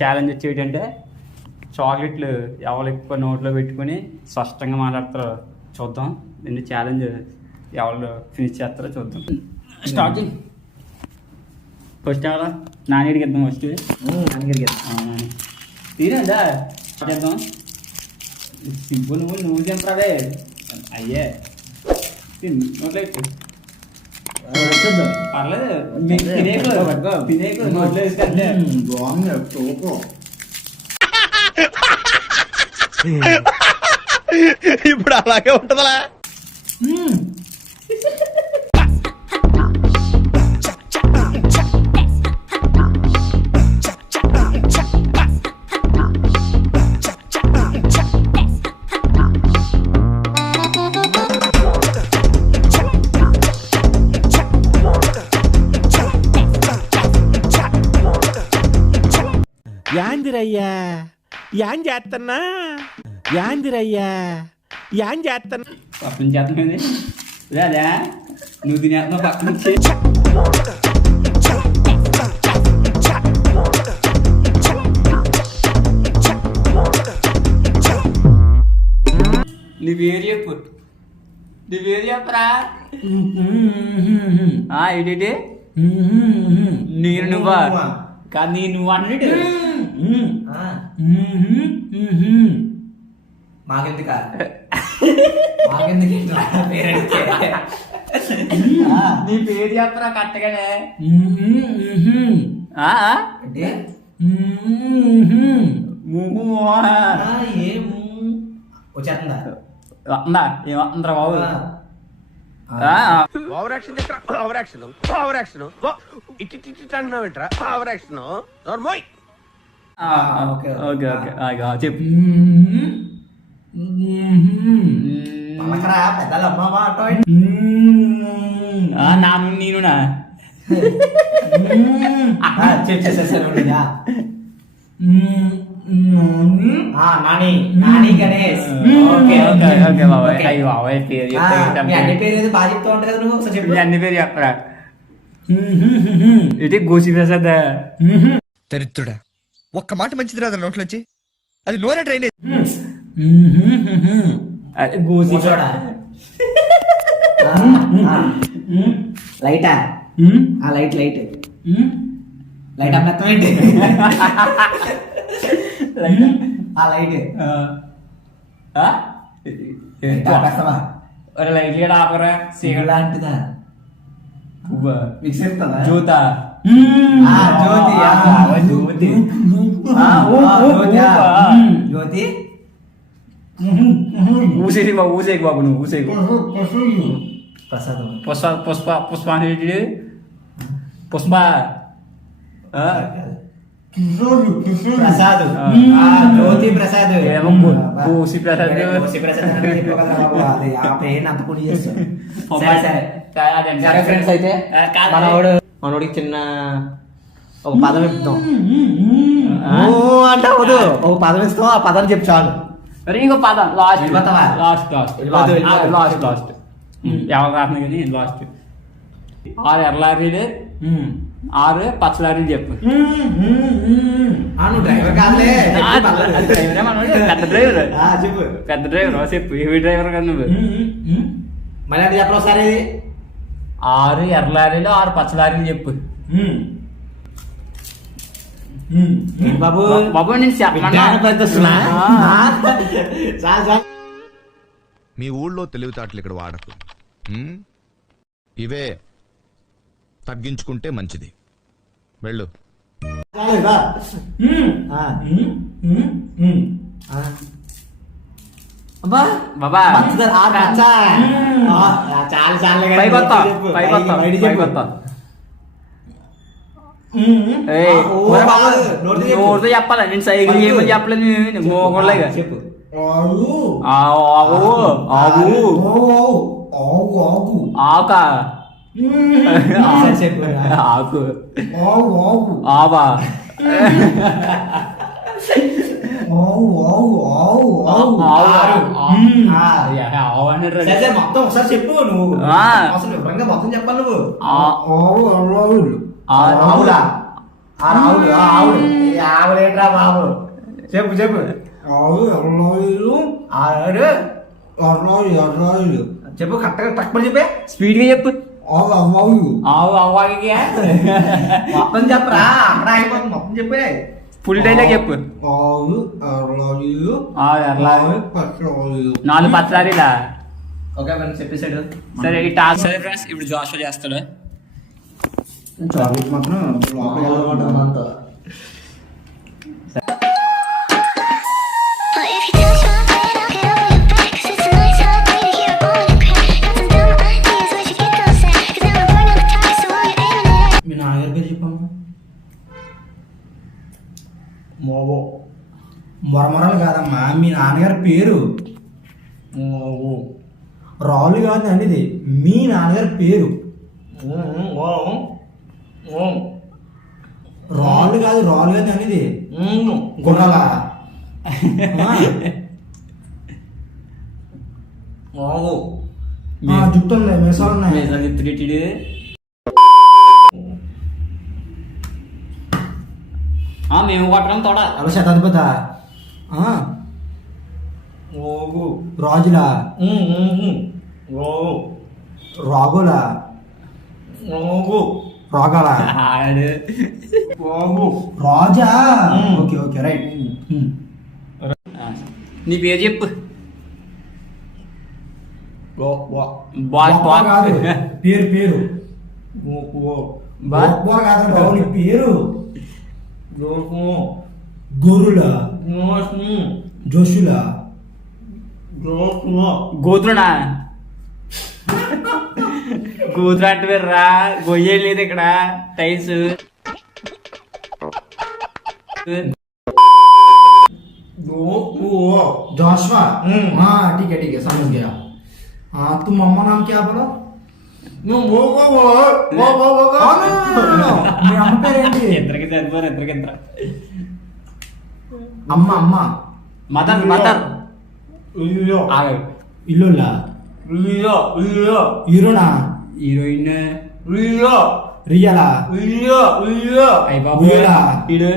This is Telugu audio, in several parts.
ఛాలెంజ్ వచ్చి ఏంటంటే చాక్లెట్లు ఎవరు ఎక్కువ నోట్లో పెట్టుకుని స్పష్టంగా మాట్లాడతారో చూద్దాం. దీన్ని ఛాలెంజ్ ఎవరు ఫినిష్ చేస్తారో చూద్దాం. స్టార్టింగ్ ఫస్ట్ ఎవరా నాన్నడికి ఇద్దాం. ఫస్ట్ తీరేదా చేద్దాం. సింపుల్ నువ్వు తింటావే అయ్యే నోట్లో పెట్టు. పర్లేదు తినేకు నోట్లో వేసుకుంటే ఇప్పుడు అలాగే ఉంటుందా? యాందిరయ్యా యాన్ చేస్తున్నా యాందిరయ్యా యాన్ చేస్తున్నా పక్కన చేస్తున్నాది రాదా నువ్వు తినేస్తున్నావు పక్క నుంచి. నీ పేరు చెప్పు. నీ పేరు చెప్పరా. ఏంటి నేను నువ్వా కాదు నీ నువ్వు అన్నట్టు మాకెందుకా నీ పేరు చెప్పరా కట్టగానే. వచ్చేస్తుందా అందా ఏమంటారా బాబు. ఓవరాక్షన్ ఓవరాక్షన్ ఓవరాక్షన్ ఇటు అంటున్నావు ఏంట్రా ఓవరాక్షన్ నోర్మోయ్. ఓకే ఓకే చెప్పు. పెద్దలు అమ్మ ఆటో నేనునా నాని గణేష్. బాబాయ్ పేరు అన్ని పేరు బాగా చెప్తా ఉంటా కదా నువ్వు. ఒకసారి చెప్పు అన్ని పేరు చెప్పరా. ఇది గోసి ప్రసాద్ దరిద్రుడా ఒక్క మాట మంచిది రాదు నోట్లోంచి. అది నోరే డ్రైనేజ్. గోసి లైటా లైట్ లైట్ లైట్ అమ్మేంటి లైట్ లైట్ లీడ ఆపరా సీగల్ లాంటిదా మిక్స్ ఇస్తుందా జ్యోతా జ్యోతి జ్యోతి జ్యోతి ఊసేసి బాబు ఊసేకి బాబు నువ్వు ఊసేకు. ప్రసాదం పుష్ప పుష్ప పుష్పాంజలి పుష్ప ప్రసాద్ జ్యోతి ప్రసాద్ గోసి ప్రసాద్ ఫ్రెండ్స్ అయితే మనోడికి చిన్న ఒక పదం ఇస్తాం అంటే వద్దు. ఒక పదం ఇస్తాం ఆ పదం చెప్పు చాలు. ఇంకో పదం last last last last last ఎవరు రాసిన కానీ లాస్ట్. 6 ఎర్రలారీలు 6 పచ్చలారీలు చెప్పు. డ్రైవర్ కాదులే పెద్ద డ్రైవర్ పెద్ద డ్రైవర్ చెప్పు. హెవీ డ్రైవర్ కదా నువ్వు. మళ్ళీ అంటే చెప్పరు ఒకసారి. 6 ఎర్రలారీలు 6 పచ్చలారీలు చెప్పు. బాబు బాబు నేను మీ ఊళ్ళో తెలివితేటలు ఇక్కడ వాడకు. ఇవే తగ్గించుకుంటే మంచిది. వెళ్ళు. బాబా చాలు చాలు నోటితో చెప్పాలి. నేను సైకిల్ ఏమని చెప్పలేదు. మోగోళ్ళగా చెప్పు. ఆక ఆకు ఆవా మొత్తం ఒకసారి చెప్పు. నువ్వు అసలు వివరంగా మొత్తం చెప్పాలి. నువ్వు ఆవులు ఏంట్రా బాబు చెప్పు చెప్పు ఆవు ఎర్రాయిలు ఆడు ఎర్రాయిలు చెప్పు కరెక్ట్గా తక్కువ చెప్పే స్పీడ్గా చెప్పు. ఆవు అవ్వాయు ఆవు అవ్వాకి మొత్తం చెప్పరా అక్కడ అయిపోతుంది మొత్తం చెప్పే ఫుల్ డైలాగ్ చెప్పు. ఆవు ఎర్రాయిలు ఎర్లాలు పచ్చరాయిలు 4 పత్రాలిలా. Okay friends చెప్పేసాడు. సరే ఈ టాస్క్ సరే ఫ్రెండ్స్ ఇప్పుడు జాషువా చేస్తాడు. చాక్లెట్ మాత్రం లోపలికి వెళ్ళకూడదు అంతా. But if you touch my brain, I'll get over your back. 'Cause it's a nice hard day to hear a bone and crack. Got some dumb ideas, where'd you get those at? 'Cause now I'm bored of the talk, so all you're aiming at. మీ నాన్నగారి పేరు చెప్పమ్మా. మోవో మొరమొరలు కాదమ్మా, మీ నాన్నగారి పేరు. మోవో రాళ్ళు కాదు అండి, ఇది మీ నాన్నగారి పేరు. రాళ్ళు కాదు అనేది గుర్రాలా? జుట్టు ఉన్నాయి, మీసాలు ఉన్నాయి. మేము కొట్టడం తోడ అలా శతాధిపత రాజులా రాగులా రాగాలా రాజా. Okay okay right. నీ పేరు చెప్పు. కాదు పేరు పేరు కాదు నీ పేరు. గోరులా జోషులా గోత్రునా గోత్రు అంటే రా గొయ్యే లేదు ఇక్కడ టైల్స్. जोशुआ हाँ ठीक है समझ गया. तुम मम्मा नाम क्या बोला? మీ అమ్మ పేరేంటి? ఇద్దరికి సరిపోరు ఇద్దరికి ఇద్దరు. అమ్మ అమ్మ మదర్ మదర్ ఇల్లులా హీరోనా హీరోయిన్ రియలా అయిపోయా ఇడు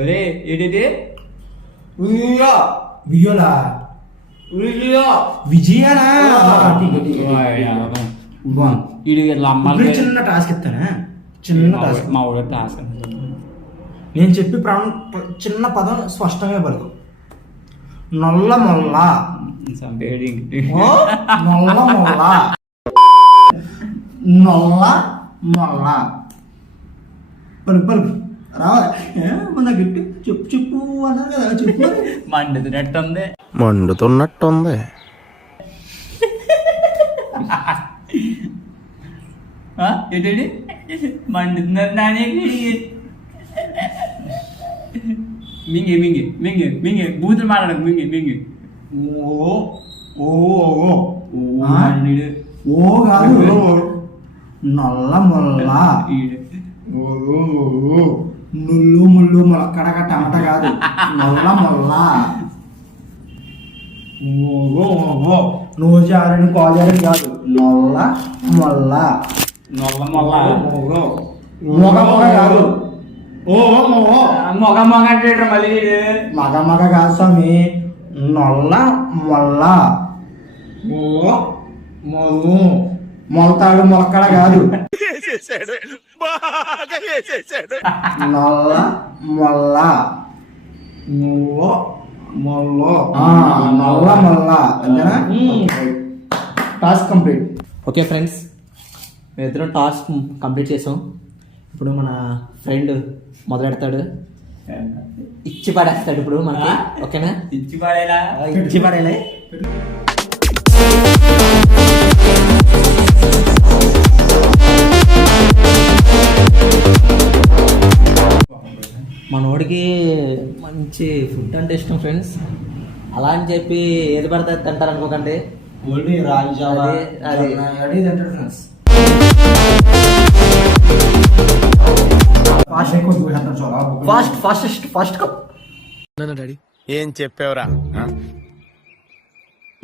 ఒరే ఏంటిది వియోలా విజయనా? ఇడు వీళ్ళ అమ్మాయి చిన్న టాస్క్ ఇస్తానా? చిన్న టాస్క్. మా ఊళ్ళో టాస్క్ నేను చెప్పి చిన్న పదం స్పష్టంగా పలుకు. నల్ల మొల్ల నల్ల మొల్ల నల్ల మొల్ల పలుకు పలుకు రావాలి. మన గట్టి చెప్పు చెప్పు అన్నారు కదా, చెప్పు. మండుతున్నట్టుంది. మండుతున్నట్టుంది. ఏంటి మండుతున్నారు నాని. మింగి మింగి మింగి మింగి బూతులు మాట్లాడకు. మింగి మింగి ఓ ఓ ఓ కాదు నల్ల మొల్ల నుల్లు ముళ్ళు మొలక్కడక టమట కాదు నల్ల మొల్ల. నువ్వు జారని కాజారని కాదు నల్ల మొల్ల. నొల్ల మొల్ల మొగ మొగ కాదు. మొగ మొగ అంటే మళ్ళీ మగ మగ కాదు స్వామి, నల్ల మొల్ల. మొలతాడు మొలక్కడ కాదు నల్ల మొల్ల. నల్ల మొల్ల అంతేనా? Task complete. ఓకే ఫ్రెండ్స్, మేమిద్దరం టాస్క్ కంప్లీట్ చేసాం. ఇప్పుడు మన ఫ్రెండ్ మొదలెడతాడు, ఇచ్చి పడేస్తాడు ఇప్పుడు మనకి. ఓకేనా? ఇచ్చి పడేలా ఇచ్చి పడేలే. మనోడికి మంచి ఫుడ్ అంటే ఇష్టం ఫ్రెండ్స్. అలా అని చెప్పి ఏది పడితే అది తింటారు అనుకోకండి. Fast cup. డాడీ ఏం చెప్పావురా?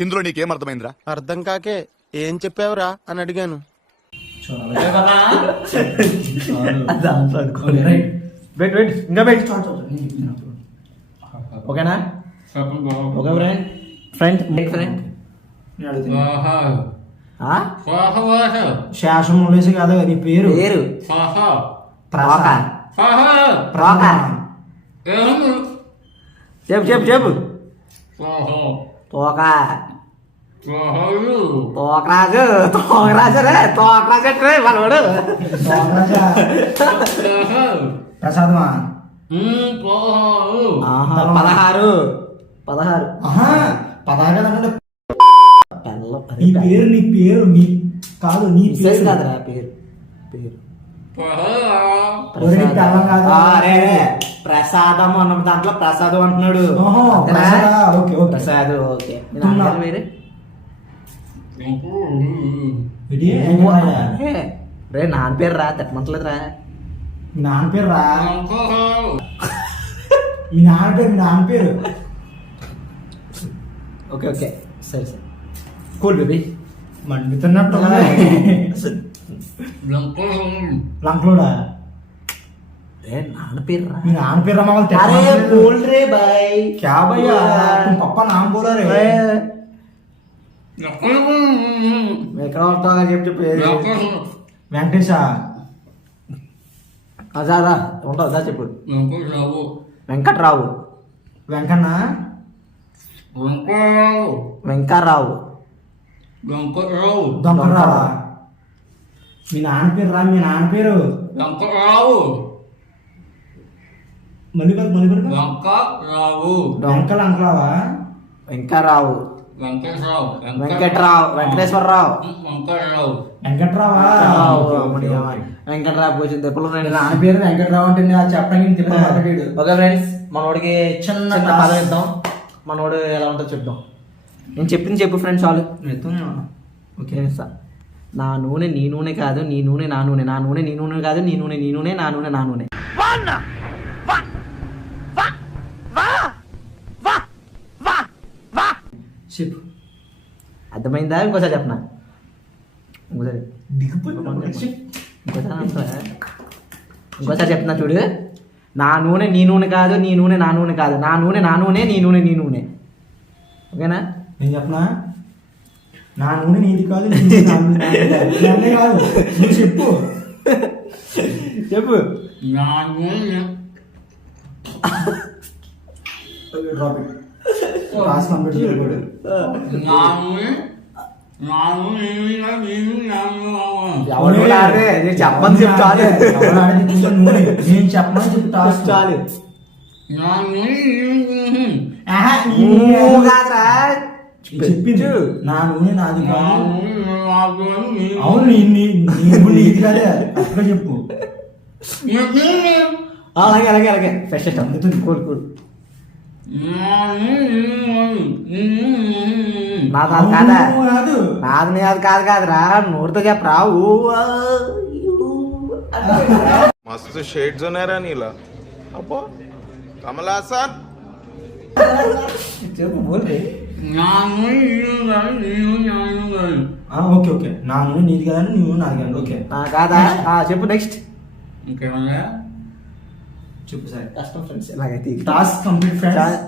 ఇందులో నీకేం అర్థమైందిరా? అర్థం కాకే ఏం చెప్పావురా అని అడిగాను. వెయిట్ ఇంకా వెయిట్. చాలు చాలు నేను చెప్తున్నప్పుడు ఓకేనా? ఓకే ఫ్రెండ్ ఫ్రెండ్ నేను అడుగుతున్నా ఆ? శేషం వదిలేసి కాదు నీ పేరు పేరు ప్రసాద్. రాక చెప్పు తోక తోకరాజు రే తోకరాజు మనోడు ప్రసాదమా? ఆహా, 16 ఆహా 16 కదంటే పెళ్ళం. నీ పేరు నీ కాదు నీ మిస్సెస్ పేరు కాదురా పేరు ఒరే, నీ పెళ్ళం కాదు. ప్రసాదం అన్న దాంట్లో ప్రసాదం అంటున్నాడు. ఓహో, అంతేనా? Prasad. Okay okay Prasad okay. మీ నాన్నగారు వేరే ఇది ఏం రాయా? రే నాన్న పేరు రా తిట్టమంటలేదురా. మీ నాన్న పేరు రా. మీ నాన్న పేరు ఓకే సరే కూల్ బేబీ. మండుతున్నట్టు లంకలోడా? రే నాన్న పేరు రా. మీ నాన్న పేరు రా. మమ్మల్ని అరే తిట్టమని बोल रे भाई क्या भैया तुम पापा नाम बोला रे. ఎక్కడ ఉంటావు చెప్పు వెంకటేశా? అదా ఉంటావు అదా చెప్పు. వెంకట్రావు వెంకన్న వెంకర్రావు దొంగరావా? మీ నాన్న పేరు రా. మీ నాన్న పేరు మళ్ళీ వెంకల అంకలావా? వెంకర్రావు వెంకట్రావు వెంకటేశ్వరరావు వెంకట్రావా? వెంకట్రావు వచ్చింది ఎప్పుడు మీ నాన్న పేరు వెంకట్రావు అంటే నేను చెప్పడానికి తిప్పడు. ఓకే ఫ్రెండ్స్, మనోడికి చిన్న పదం ఇద్దాం. మనోడు ఎలా ఉంటుందో చెప్దాం. నేను చెప్పింది చెప్పు ఫ్రెండ్స్ వాళ్ళు. Okay sir. నా నూనె నీ నూనె కాదు, నీ నూనె నా నూనె, నా నూనె నీ నూనె కాదు, నీ నూనె నీ నూనె, నా నూనె నా నూనె. చెప్పు. అర్థమైందా? ఇంకోసారి చెప్పనా? ఇంకోసారి దిగిపోయి ఇంకోసారి చెప్తున్నా చూడు. నా నూనె నీ నూనె కాదు, నీ నూనె నా నూనె కాదు, నా నూనె నా నూనె, నీ నూనె నీ నూనె. ఓకేనా? నేను చెప్పనా? నా నూనె నీది కాదు, నీ నూనె నా నూనె కాదు. నువ్వు చెప్పు. చెప్పు. Drop it. క్లాస్ కంప్లీట్ చేయకూడదు. ఎవరు కూడా ఆడరే, నేను చెప్పమని చెప్పు చాలు. ఎవరు ఆడేది కొంచెం నూనె. నేను చెప్పమని చెప్పు టాస్క్ చాలు. ఆహా, నువ్వు కాదురా. చెప్పింది నా నూనె నాది కాదు. అవును నీది కాదే. అక్కడ చెప్పు. అలాగే అలాగే అలాగే ఫ్రెష్ అందుతుంది. కూల్ నాది అది కాదా? కాదు. నాది అది కాదురా. నోటితో చెప్పరా. मस्त शेड्स नाही रा नीला अप्पा कमला असा చెప్పు బోల్రే. Okay okay. నా నూనె నీది కదా, నీ నూనె నాది కాదు. ఓకే కాదా? చెప్పు నెక్స్ట్. చెప్పు సార్. కష్టం ఫ్రెండ్స్ ఇలాగైతే. Task complete friends.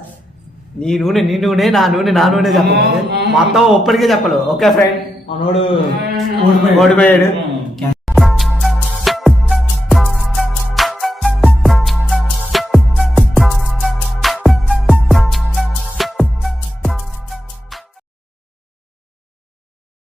నీ నూనె నీ నూనె, నా నూనె నా నూనె చెప్పాలి. మొత్తం ఒప్పటికే చెప్పాలి. ఓకే ఫ్రెండ్, మనోడు ఓడిపోయాడు.